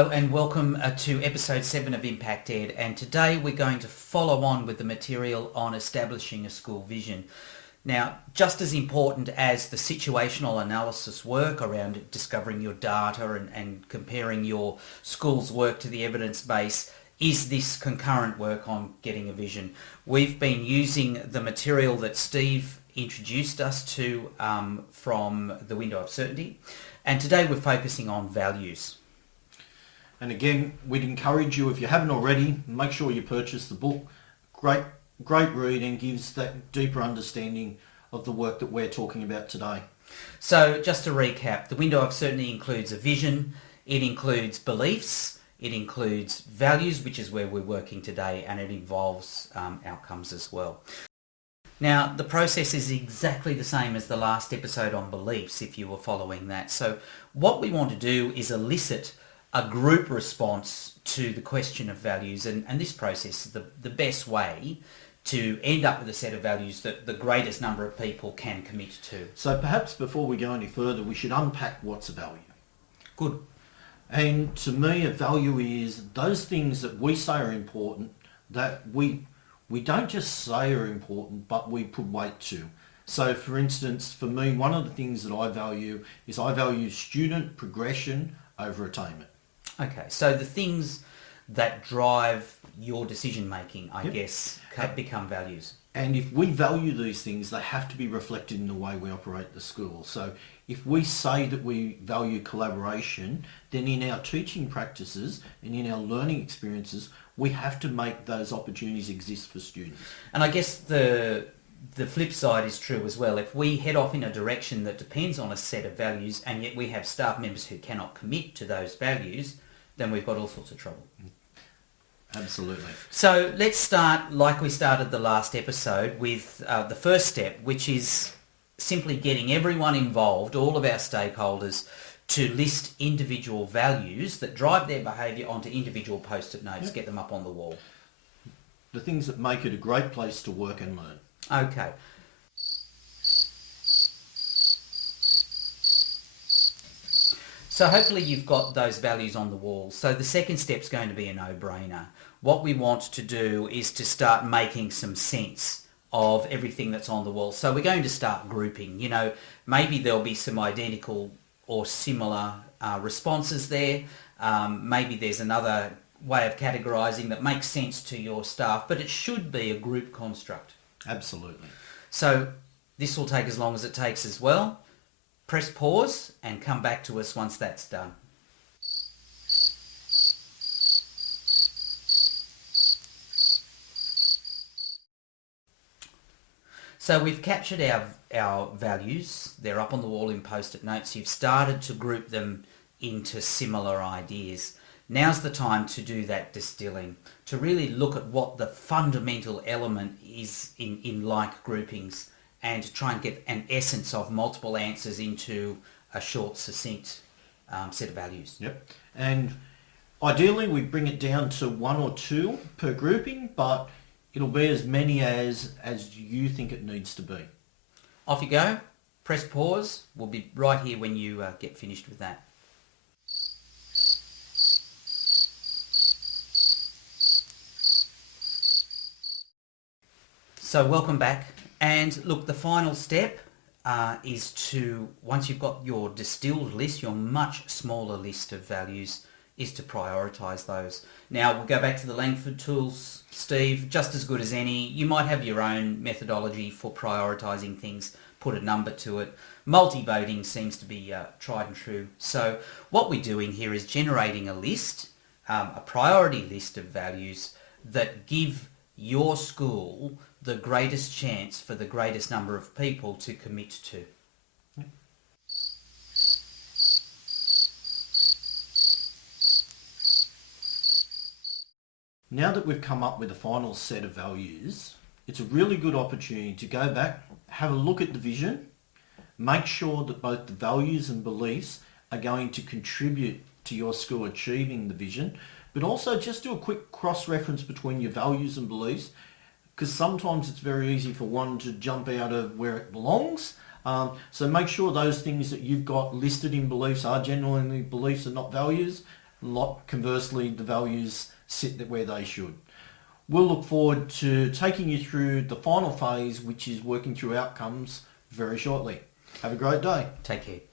Hello and welcome to episode 7 of ImpactEd, and today we're going to follow on with the material on establishing a school vision. Now, just as important as the situational analysis work around discovering your data and comparing your school's work to the evidence base is this concurrent work on getting a vision. We've been using the material that Steve introduced us to from the Window of Certainty, and today we're focusing on values. And again, we'd encourage you, if you haven't already, make sure you purchase the book. Great read, and gives that deeper understanding of the work that we're talking about today. So just to recap, the Window of Certainty includes a vision, it includes beliefs, it includes values, which is where we're working today, and it involves outcomes as well. Now, the process is exactly the same as the last episode on beliefs, if you were following that. So what we want to do is elicit a group response to the question of values, and this process is the best way to end up with a set of values that the greatest number of people can commit to. So perhaps before we go any further, we should unpack what's a value. Good. And to me, a value is those things that we say are important, that we don't just say are important, but we put weight to. So for instance, for me, one of the things that I value is I value student progression over attainment. Okay, so the things that drive your decision making, I guess, become values. And if we value these things, they have to be reflected in the way we operate the school. So if we say that we value collaboration, then in our teaching practices and in our learning experiences, we have to make those opportunities exist for students. And I guess the flip side is true as well. If we head off in a direction that depends on a set of values, and yet we have staff members who cannot commit to those values, then we've got all sorts of trouble. Absolutely. So let's start like we started the last episode with the first step, which is simply getting everyone involved, all of our stakeholders, to list individual values that drive their behaviour onto individual post-it notes, Get them up on the wall. The things that make it a great place to work and learn. Okay. So hopefully you've got those values on the wall. So the second step's going to be a no-brainer. What we want to do is to start making some sense of everything that's on the wall. So we're going to start grouping. Maybe there'll be some identical or similar responses there. Maybe there's another way of categorising that makes sense to your staff, but it should be a group construct. Absolutely. So this will take as long as it takes as well. Press pause and come back to us once that's done. So we've captured our values. They're up on the wall in post-it notes. You've started to group them into similar ideas. Now's the time to do that distilling, to really look at what the fundamental element is in like groupings, and try and get an essence of multiple answers into a short, succinct set of values. Yep. And ideally we bring it down to 1 or 2 per grouping, but it'll be as many as you think it needs to be. Off you go. Press pause. We'll be right here when you get finished with that. So welcome back. And look, the final step is to, once you've got your distilled list, your much smaller list of values, is to prioritise those. Now, we'll go back to the Langford tools, Steve, just as good as any. You might have your own methodology for prioritising things, put a number to it. Multi-voting seems to be tried and true. So what we're doing here is generating a list, a priority list of values that give your school the greatest chance for the greatest number of people to commit to. Now that we've come up with a final set of values, it's a really good opportunity to go back, have a look at the vision, make sure that both the values and beliefs are going to contribute to your school achieving the vision, but also just do a quick cross-reference between your values and beliefs, because sometimes it's very easy for one to jump out of where it belongs. So make sure those things that you've got listed in beliefs are genuinely beliefs and not values. Conversely, the values sit where they should. We'll look forward to taking you through the final phase, which is working through outcomes, very shortly. Have a great day. Take care.